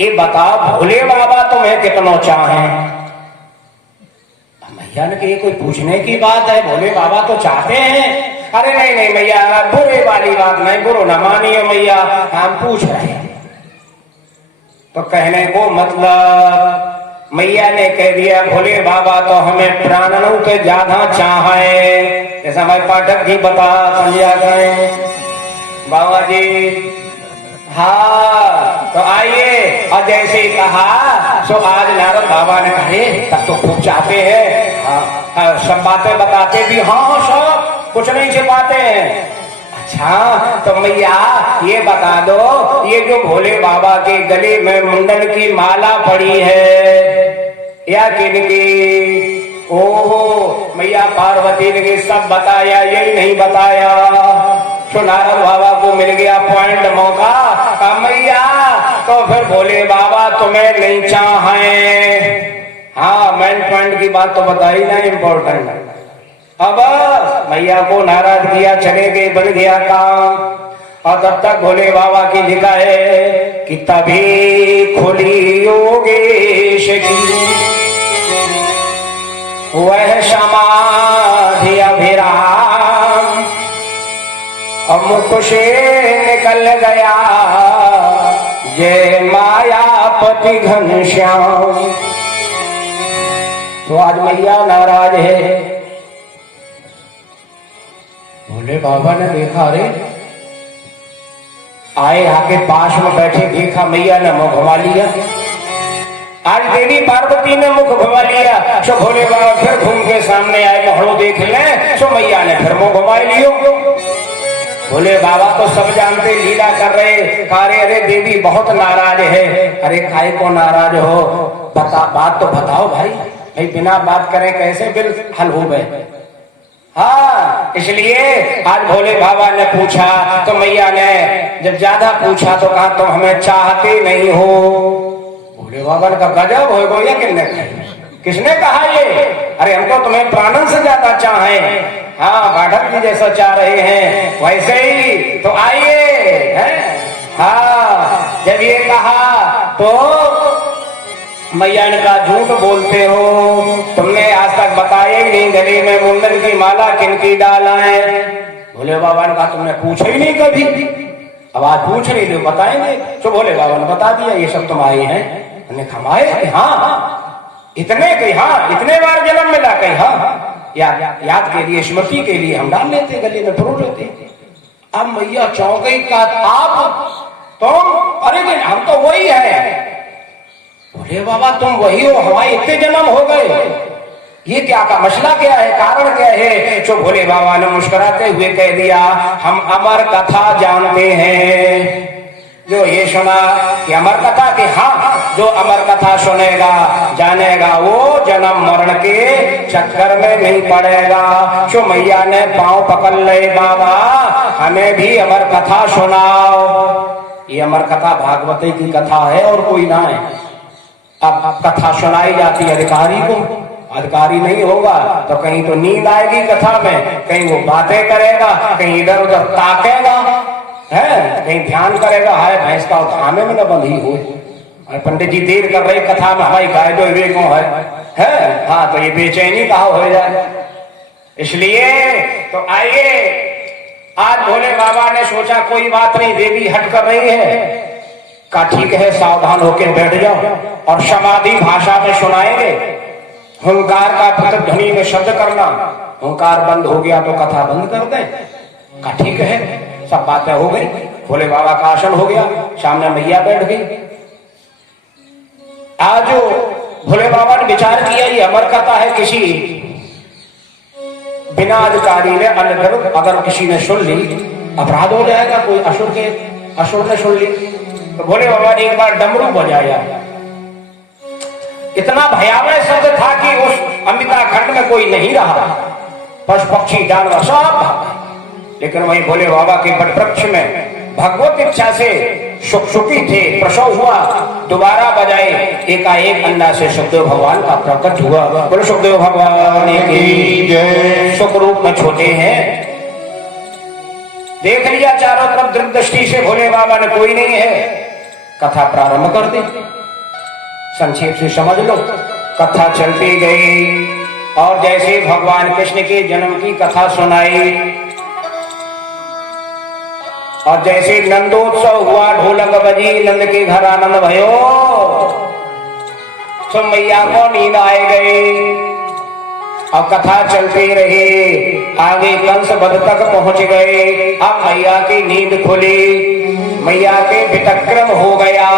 ये बताओ भोले बाबा तुम्हें कितना चाहें? मैया ने ये कोई पूछने की बात है? भोले बाबा तो चाहते हैं। अरे नहीं नहीं मैया, बुरे वाली बात नहीं, बुरो न मानिए मैया, हम पूछ रहे हैं। तो कहने को मतलब मैया ने कह दिया भोले बाबा तो हमें प्राणों के ज्यादा चाहे। जैसा हमारे पाठक जी बता समझा गए बाबा जी। हाँ तो आइए, और जैसे ही कहा सो आज नारद बाबा ने कहे तब तो खूब चाहते हैं। हाँ, सब बातें बताते भी, हाँ सब कुछ नहीं छिपाते हैं। अच्छा तो मैया ये बता दो, ये जो भोले बाबा के गले में मुंडन की माला पड़ी है या किनकी? ओहो मैया पार्वती ने सब बताया, यही नहीं बताया। तो नारद बाबा को मिल गया पॉइंट, मौका। मैया तो फिर भोले बाबा तुम्हें नहीं चाहे। हाँ मेन पॉइंट की बात तो बताई ना, इम्पोर्टेंट। अब मैया को नाराज किया, चले गए, बन गया काम। और तब तक भोले बाबा की लिखा है कि तभी खुली योगेश की वह समाधि अभिराम, और मुख से निकल गया जय मायापति घनश्याम। तो आज मैया नाराज है। भोले बाबा ने देखा, अरे आए आके पास में बैठे, देखा मैया ने मुख घुमा लिया। आज देवी पार्वती ने मुख घुमा लिया, सो भोले बाबा फिर घूम के सामने आए, मोहड़ो देख ले, सो मैया ने फिर मुख घुमा लियो। भोले बाबा तो सब जानते, लीला कर रहे। अरे देवी बहुत नाराज है। अरे काहे को नाराज हो? बात तो बताओ भाई। भाई बिना बात करें कैसे बिल हल हो गए? हाँ इसलिए आज भोले बाबा ने पूछा, तो मैया ने जब ज्यादा पूछा तो कहा तुम हमें चाहते नहीं हो। भोले बाबा ने कहा गजब हो गया, किसने कहा ये? अरे हमको तुम्हें प्राणन से ज्यादा चाहे। हाँ पाठक जी जैसा चाह रहे हैं वैसे ही। तो आइए है। हाँ जब ये कहा तो मैया ने कहा झूठ बोलते हो, तुमने आज तक बताया ही नहीं गले में मुंडन की माला किनकी डाला है। भोले बाबा ने कहा तुमने पूछा ही नहीं कभी, अब आज पूछ रही हो, बताएंगे। तो भोले बाबा ने बता दिया ये सब तुम आए हैं। हमने खमाए हाँ इतने कही, हाँ इतने बार जन्म मिला कही, हाँ याद के लिए, स्मृति के लिए हम डाल लेते, गले में परो लेते। अब मैया चौंकी का आप तुम, अरे हम तो वही है। बोले बाबा तुम वही हो, हमारे इतने जन्म हो गए, ये क्या का मसला क्या है, कारण क्या है? जो भोले बाबा ने मुस्कुराते हुए कह दिया हम अमर कथा जानते हैं। जो ये सुना कि अमर कथा के, हाँ जो अमर कथा सुनेगा जानेगा वो जन्म मरण के चक्कर में नहीं पड़ेगा। जो मैया ने पांव पकड़ ले, बाबा हमें भी अमर कथा सुनाओ। ये अमर कथा भागवती की कथा है और कोई ना है। अब कथा सुनाई जाती है अधिकारी को, अधिकारी नहीं होगा तो कहीं तो नींद आएगी कथा में, कहीं वो बातें करेगा, कहीं इधर उधर ताकेगा है, कहीं ध्यान करेगा, हाय भैंस का खाने में न बंधी हो। और पंडित जी देर कर रही कथा में, हमारी गाय जो वे कौन है? हाँ तो ये बेचैनी कहा हो जाए। इसलिए तो आइए, आज भोले बाबा ने सोचा कोई बात नहीं, देवी हट कर रही है, का ठीक है सावधान होकर बैठ जाओ और समाधि भाषा में सुनाएंगे। हुंकार का प्रतिध्वनि में शब्द करना, हुंकार बंद हो गया तो कथा बंद कर दें। का ठीक है, सब बातें हो गई। भोले बाबा का आसन हो गया, सामने मैया बैठ गई। आज भोले बाबा ने विचार किया ये अमर कथा है, किसी बिना अधिकारी ने अनधिकृत अगर किसी ने सुन ली अपराध हो जाएगा। कोई असुर ने सुन ली तो भोले बाबा ने एक बार डमरू बजाया। इतना भयावह शब्द था कि उस अंबिका खंड में कोई नहीं रहा, पशु पक्षी जानवर सब भाग गए। लेकिन वही भोले बाबा के वट वृक्ष में भगवत इच्छा से सुखी थे, प्रसव हुआ, दोबारा बजाए, एकाएक अन्ना से सुखदेव भगवान का प्रकट हुआ। बोलो सुखदेव भगवान की जय। सुख रूप में छोटे हैं, देख लिया चारों तरफ दृढ़ दृष्टि से भोले बाबा ने, कोई नहीं है। कथा प्रारंभ कर दी। संक्षेप से समझ लो। कथा चलती गई और जैसे भगवान कृष्ण के जन्म की कथा सुनाई और जैसे नंदोत्सव हुआ, ढोलक बजी, नंद के घर आनंद भयो, तो मैया को नींद आए गई और कथा चलती रही। आगे कंस वध तक पहुंच गए। अब मैया की नींद खुली, मैया के वितक्रम हो गया।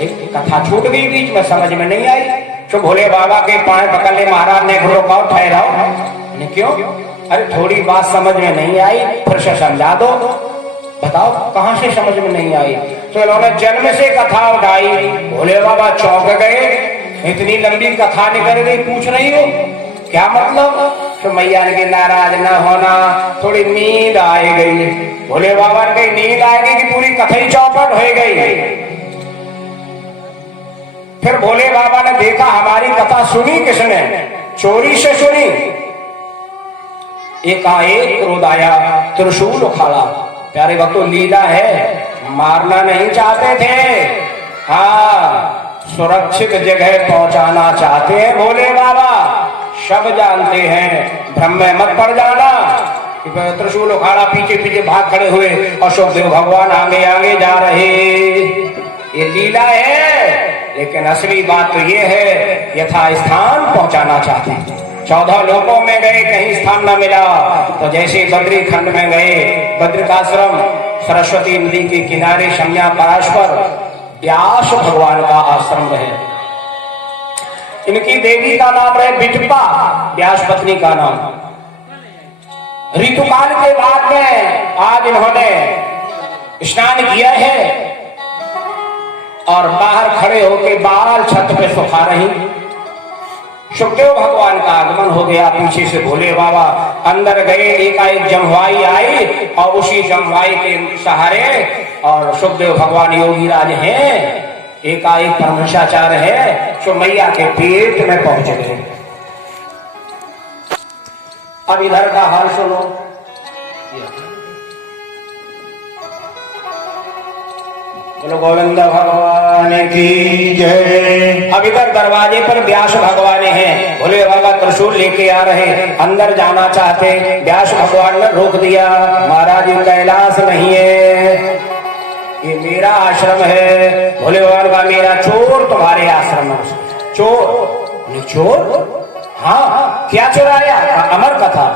एक कथा छूट गई बीच में, समझ में नहीं आई। तो भोले बाबा के पांव पकड़ ले महाराज ने, रुकाओ ठहराओ। क्यों? अरे थोड़ी बात समझ में नहीं आई, फिर से समझा दो। बताओ कहां से समझ में नहीं आई? तो इन्होंने जन्म से कथा उठाई। भोले बाबा चौंक गए, इतनी लंबी कथा निकल गई, पूछ रही हो क्या मतलब? तो मैया ने नाराज ना होना, थोड़ी नींद आ गई। भोले बाबा ने नींद आ गई कि पूरी कथा ही चौपट हो गई। फिर भोले बाबा ने देखा हमारी कथा सुनी किसने? चोरी से सुनी। एकाएक क्रोध आया, त्रिशूल उखाड़ा। प्यारे भक्तों, लीला है, मारना नहीं चाहते थे, हाँ सुरक्षित जगह पहुंचाना चाहते हैं भोले बाबा। सब जानते हैं, भ्रम में मत पड़ जाना। त्रिशूल उखाड़ा, पीछे पीछे भाग खड़े हुए और सुखदेव भगवान आगे आगे जा रहे। ये लीला है, लेकिन असली बात तो ये है, यथा स्थान पहुंचाना चाहते हैं। 14 लोकों में गए, कहीं स्थान न मिला, तो जैसे बद्री खंड में गए, बद्रिकाश्रम सरस्वती नदी के किनारे शम्या पराशर व्यास भगवान का आश्रम है। इनकी देवी का नाम है बिटपा, व्यास पत्नी का नाम। ऋतुकाल के बाद में आज इन्होंने स्नान किया है और बाहर खड़े होकर बाल छत पे सुखा रही। सुखदेव भगवान का आगमन हो गया। पीछे से भोले बाबा अंदर गए, एकाएक जमवाई आई और उसी जमवाई के सहारे, और सुखदेव भगवान योगी राज हैं, एकाएक परमहंसाचार्य है, सो मैया के पेट में पहुंच गए। अब इधर का हाल सुनो। बोलो गोविंद भगवान की जय। अब इधर दरवाजे पर व्यास भगवान हैं, भोले बाबा त्रिशूल लेके आ रहे, अंदर जाना चाहते, व्यास भगवान ने रोक दिया। महाराज ये कैलाश नहीं है, ये मेरा आश्रम है। भोले बाबा का मेरा चोर तुम्हारे आश्रम में। चोर? चोर? हाँ, क्या चुराया? अमर कथा।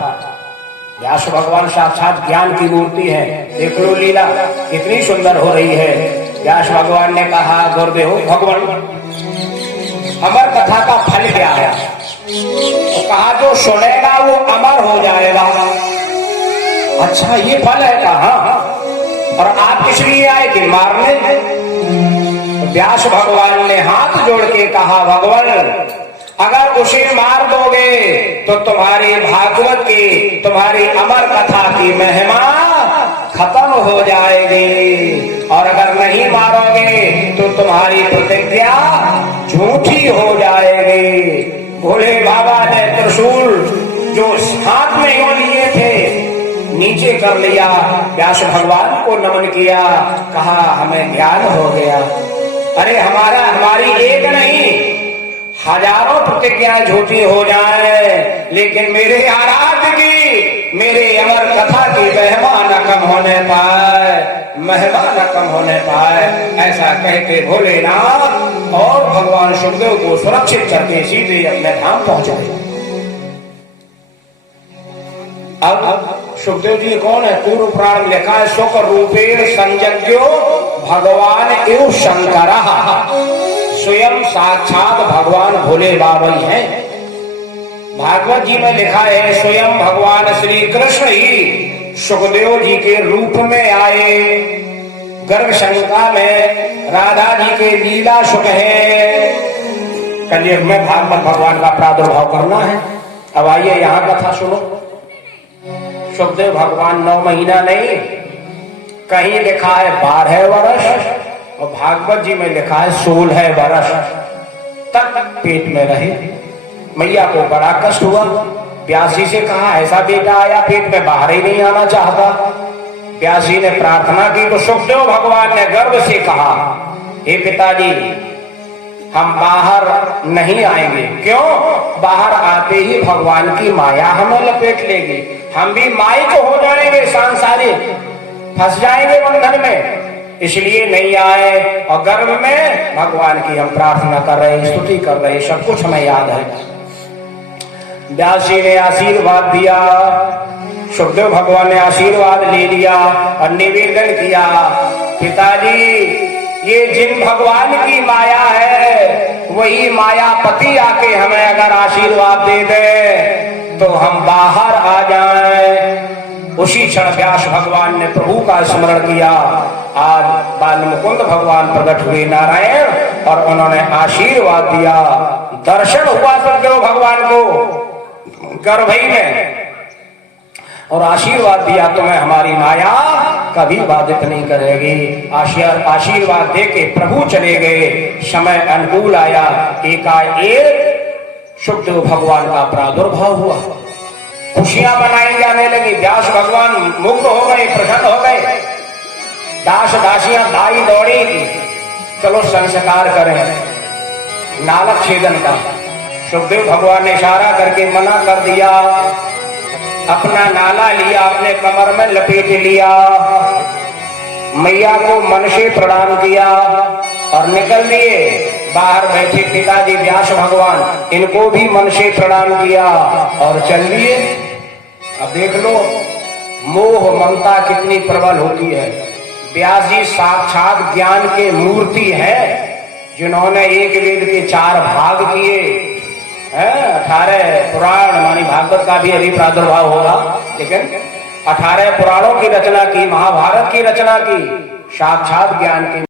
व्यास भगवान साक्षात ज्ञान की मूर्ति है, देख लो लीला कितनी सुंदर हो रही है। व्यास भगवान ने कहा, गुरुदेव भगवान अमर कथा का फल क्या है? तो कहा जो सुनेगा वो अमर हो जाएगा। अच्छा ये फल है? कहा और आप किस लिए आए कि मारने? व्यास भगवान ने हाथ जोड़ के कहा, भगवान अगर उसे मार दोगे तो तुम्हारी भागवत की, तुम्हारी अमर कथा की महिमा खत्म हो जाएगी, और अगर नहीं मारोगे तो तुम्हारी प्रतिज्ञा झूठी हो जाएगी। भोले बाबा ने त्रिशूल जो हाथ में ही लिए थे नीचे कर लिया, व्यास भगवान को नमन किया, कहा हमें ज्ञान हो गया। अरे हमारी एक नहीं हजारों प्रतिज्ञाएं झूठी हो जाए, लेकिन मेरे आराध्य की, मेरे अमर कथा की महिमा न कम होने पाए, महिमा न कम होने पाए। ऐसा कहते भोलेनाथ और भगवान सुखदेव को सुरक्षित करके सीधे अपने धाम पहुंचाए। अब सुखदेव जी कौन है? पूर्व पुराण में लिखा है, सुख रूपेण संयज्ञो भगवान एवं शंकर, स्वयं साक्षात भगवान भोले बाबा ही हैं। भागवत जी में लिखा है, स्वयं भगवान श्री कृष्ण ही सुखदेव जी के रूप में आए। गर्भ शंका में राधा जी के लीला सुख है। कलयुग में भागवत भगवान का प्रादुर्भाव करना है। अब आइए यहाँ कथा सुनो। सुखदेव भगवान 9 महीना नहीं, कहीं लिखा है 12 वर्ष और भागवत जी में लिखा है 16 वर्ष तक पेट में रहे। मैया को बड़ा कष्ट हुआ। व्यास जी से कहा ऐसा बेटा आया पेट में, बाहर ही नहीं आना चाहता। प्यासी ने प्रार्थना की तो सुखदेव भगवान ने गर्व से कहा, हे पिताजी, हम बाहर नहीं आएंगे। क्यों? बाहर आते ही भगवान की माया हमें लपेट लेगी, हम भी माइक हो जाएंगे, सांसारिक फंस जाएंगे बंधन में, इसलिए नहीं आए। और गर्भ में भगवान की हम प्रार्थना कर रहे, स्तुति कर रहे, सब कुछ हमें याद है। व्यास जी ने आशीर्वाद दिया, सुखदेव भगवान ने आशीर्वाद ले लिया और निवेदन किया, पिताजी ये जिन भगवान की माया है वही मायापति आके हमें अगर आशीर्वाद दे दे तो हम बाहर आ जाएं। उसी क्षण व्यास भगवान ने प्रभु का स्मरण किया। आज बाल मुकुंद भगवान प्रकट हुए नारायण और उन्होंने आशीर्वाद दिया। दर्शन हुआ सुखदेव भगवान को गर्भई में और आशीर्वाद दिया, तुम्हें हमारी माया कभी बाधित नहीं करेगी। आशीर्वाद दे के प्रभु चले गए। समय अनुकूल आया, एकाएक सुखदेव भगवान का प्रादुर्भाव हुआ, खुशियां मनाई जाने लगी। व्यास भगवान मुग्ध हो गए, प्रसन्न हो गए। दास दासियां दाई दौड़ी की, चलो संस्कार करें नालक छेदन का। सुखदेव भगवान ने इशारा करके मना कर दिया, अपना नाला लिया, अपने कमर में लपेट लिया, मैया को मन से प्रणाम किया और निकल दिए। बाहर बैठे पिताजी व्यास भगवान, इनको भी मन से प्रणाम किया और चल दिए। अब देख लो मोह ममता कितनी प्रबल होती है। व्यास जी साक्षात ज्ञान के मूर्ति है, जिन्होंने एक वेद के 4 भाग किए हैं। 18 पुराण, मानी भागवत का भी अभी प्रादुर्भाव होगा, लेकिन 18 पुराणों की रचना की, महाभारत की रचना की, साक्षात ज्ञान की